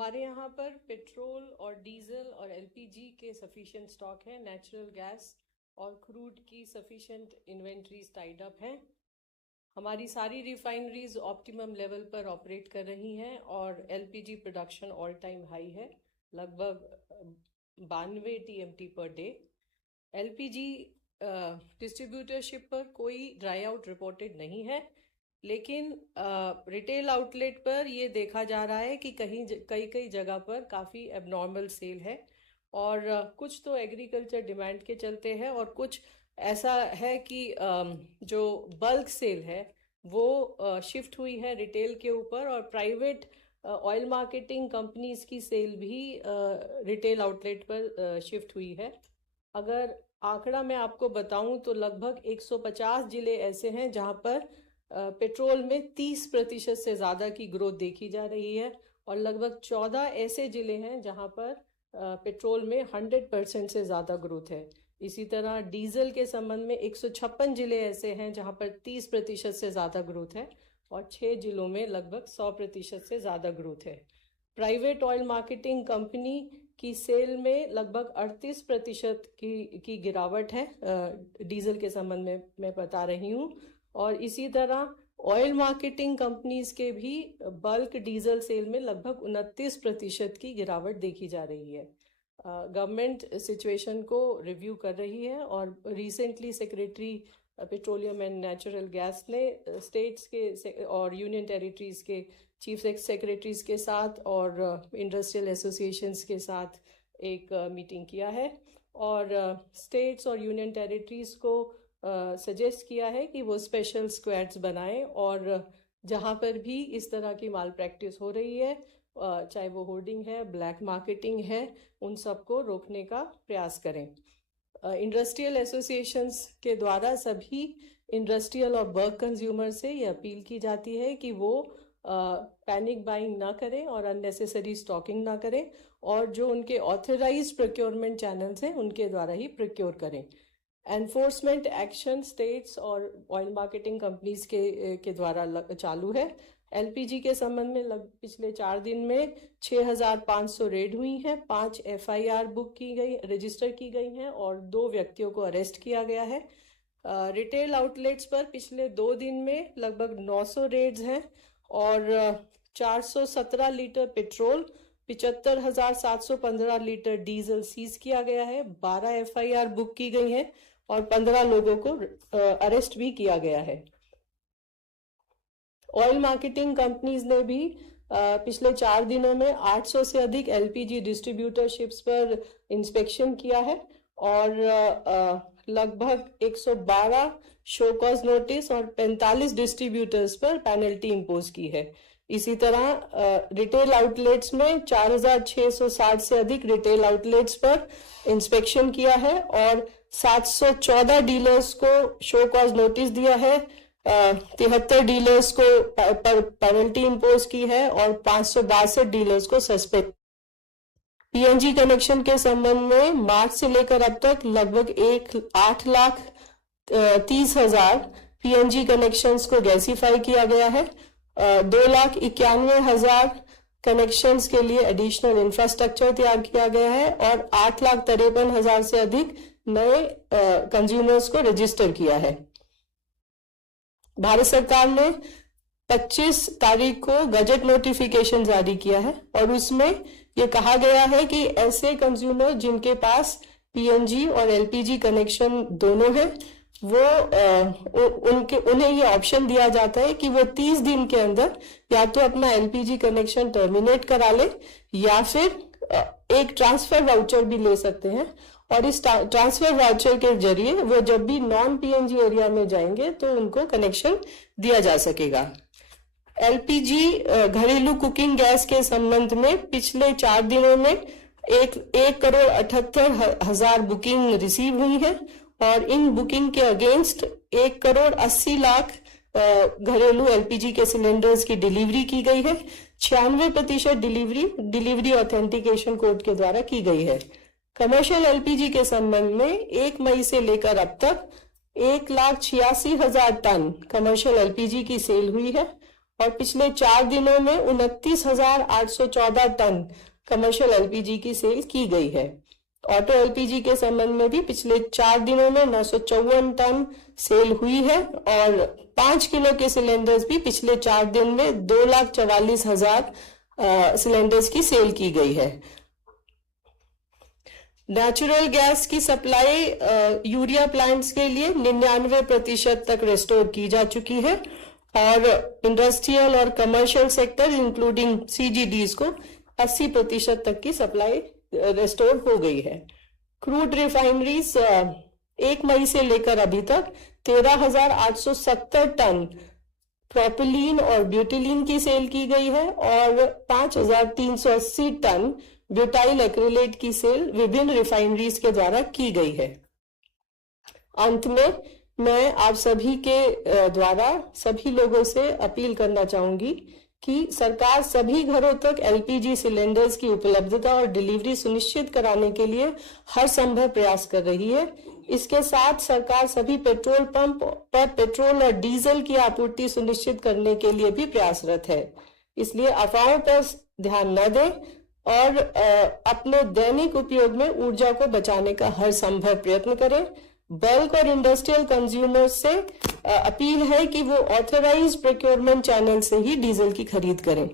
हमारे यहाँ पर पेट्रोल और डीजल और एलपीजी के सफिशिएंट स्टॉक है। नेचुरल गैस और क्रूड की सफिशिएंट इन्वेंट्रीज टाइड अप हैं। हमारी सारी रिफाइनरीज ऑप्टिमम लेवल पर ऑपरेट कर रही हैं और LPG production all time high है, लगभग 92 TMT per day. LPG distributorship पर कोई ड्राई आउट रिपोर्टेड नहीं है, लेकिन रिटेल आउटलेट पर ये देखा जा रहा है कि कई जगह पर काफ़ी एबनॉर्मल सेल है और कुछ तो एग्रीकल्चर डिमांड के चलते हैं और कुछ ऐसा है कि जो बल्क सेल है वो शिफ्ट हुई है रिटेल के ऊपर और प्राइवेट ऑयल मार्केटिंग कंपनीज की सेल भी रिटेल आउटलेट पर शिफ्ट हुई है। अगर आंकड़ा मैं आपको बताऊं तो लगभग 150 जिले ऐसे हैं जहां पर पेट्रोल में 30% से ज़्यादा की ग्रोथ देखी जा रही है और लगभग 14 ऐसे जिले हैं जहां पर पेट्रोल में 100% से ज़्यादा ग्रोथ है। इसी तरह डीजल के संबंध में 156 जिले ऐसे हैं जहां पर 30% से ज़्यादा ग्रोथ है और 6 जिलों में लगभग 100% से ज़्यादा ग्रोथ है। प्राइवेट ऑयल मार्केटिंग कंपनी की सेल में लगभग 38% की गिरावट है डीजल के संबंध में मैं बता रही हूँ। और इसी तरह ऑयल मार्केटिंग कंपनीज के भी बल्क डीजल सेल में लगभग 29% की गिरावट देखी जा रही है। गवर्नमेंट सिचुएशन को रिव्यू कर रही है और recently secretary petroleum and natural gas ने स्टेट्स के और यूनियन टेरिटरीज के चीफ सेक्रेटरीज के साथ और इंडस्ट्रियल एसोसिएशंस के साथ एक मीटिंग किया है और स्टेट्स और यूनियन टेरिटरीज को सजेस्ट किया है कि वो स्पेशल स्क्वाड्स बनाएं और जहां पर भी इस तरह की माल प्रैक्टिस हो रही है, चाहे वो होर्डिंग है, ब्लैक मार्केटिंग है, उन सबको रोकने का प्रयास करें। इंडस्ट्रियल एसोसिएशंस के द्वारा सभी इंडस्ट्रियल और बल्क कंज्यूमर से ये अपील की जाती है कि वो पैनिक बाइंग ना करें और अननेसेसरी स्टॉकिंग ना करें और जो उनके ऑथराइज्ड प्रोक्योरमेंट चैनल्स हैं उनके द्वारा ही प्रोक्योर करें। एनफोर्समेंट एक्शन स्टेट्स और ऑयल मार्केटिंग कंपनीज के द्वारा चालू है। एलपीजी के संबंध में पिछले 4 दिन में 6500 रेड हुई हैं, 5 FIR रजिस्टर की गई हैं और 2 व्यक्तियों को अरेस्ट किया गया है। रिटेल आउटलेट्स पर पिछले 2 दिन में लगभग 900 रेड्स हैं और 417 litre petrol, 75,715 litre diesel seize किया गया है, 12 FIR बुक की गई हैं और 15 लोगों को अरेस्ट भी किया गया है। ऑयल मार्केटिंग कंपनीज ने भी पिछले 4 दिनों में 800 से अधिक एलपीजी डिस्ट्रीब्यूटरशिप्स पर इंस्पेक्शन किया है और लगभग 112 शो कॉज नोटिस और 45 डिस्ट्रीब्यूटर्स पर पेनल्टी इंपोज की है। इसी तरह रिटेल आउटलेट्स में 4660 से अधिक रिटेल आउटलेट्स पर इंस्पेक्शन किया है और 714 डीलर्स को शो कॉज नोटिस दिया है, 73 डीलर्स को पर पेनल्टी इंपोज की है और 562 डीलर्स को सस्पेंड। पीएनजी कनेक्शन के संबंध में मार्च से लेकर अब तक लगभग 8,30,000 पीएनजी कनेक्शंस को गैसीफाई किया गया है। 2,91,000 कनेक्शंस के लिए एडिशनल इंफ्रास्ट्रक्चर तैयार किया गया है और 8,53,000 से अधिक नए कंज्यूमर्स को रजिस्टर किया है। भारत सरकार ने 25 तारीख को गजट नोटिफिकेशन जारी किया है और उसमें ये कहा गया है कि ऐसे कंज्यूमर जिनके पास पीएनजी और एलपीजी कनेक्शन दोनों है वो उन्हें ये ऑप्शन दिया जाता है कि वो 30 दिन के अंदर या तो अपना एलपीजी कनेक्शन टर्मिनेट करा ले या फिर एक ट्रांसफर वाउचर भी ले सकते हैं और इस ट्रांसफर वाउचर के जरिए वो जब भी नॉन पीएनजी एरिया में जाएंगे तो उनको कनेक्शन दिया जा सकेगा। एलपीजी घरेलू कुकिंग गैस के संबंध में पिछले 4 दिनों में 1,78,000 बुकिंग रिसीव हुई है और इन बुकिंग के अगेंस्ट 1,80,00,000 घरेलू एलपीजी के सिलेंडर्स की डिलीवरी की गई है। 96% डिलीवरी ऑथेंटिकेशन कोड के द्वारा की गई है। कमर्शियल एलपीजी के संबंध में 1 मई से लेकर अब तक 1,86,000 टन कमर्शियल एलपीजी की सेल हुई है और पिछले 4 दिनों में 29,814 टन कमर्शियल एलपीजी की सेल की गई है। ऑटो एलपीजी के संबंध में भी पिछले 4 दिनों में 954 टन सेल हुई है और 5 किलो के सिलेंडर्स भी पिछले 4 दिन में 2,44,000 सिलेंडर्स की सेल की गई है। नेचुरल गैस की सप्लाई यूरिया प्लांट्स के लिए 99% तक रेस्टोर की जा चुकी है और इंडस्ट्रियल और कमर्शियल सेक्टर इंक्लूडिंग सीजीडीज को 80% तक की सप्लाई रेस्टोर हो गई है। क्रूड रिफाइनरीज 1 मई से लेकर अभी तक 13,870 टन प्रोपिलीन और ब्यूटिलीन की सेल की गई है और 5,380 टन ब्यूटाइल एक्रिलेट की सेल विभिन्न रिफाइनरीज के द्वारा की गई है। अंत में मैं आप सभी के द्वारा सभी लोगों से अपील करना चाहूंगी कि सरकार सभी घरों तक एलपीजी सिलेंडर्स की उपलब्धता और डिलीवरी सुनिश्चित कराने के लिए हर संभव प्रयास कर रही है। इसके साथ सरकार सभी पेट्रोल पंप पर पेट्रोल और डीजल की आपूर्ति सुनिश्चित करने के लिए भी प्रयासरत है। इसलिए अफवाहों पर ध्यान न दें और अपने दैनिक उपयोग में ऊर्जा को बचाने का हर संभव प्रयत्न करें। बल्क और इंडस्ट्रियल कंज्यूमर्स से अपील है कि वो ऑथराइज्ड प्रोक्योरमेंट चैनल से ही डीजल की खरीद करें।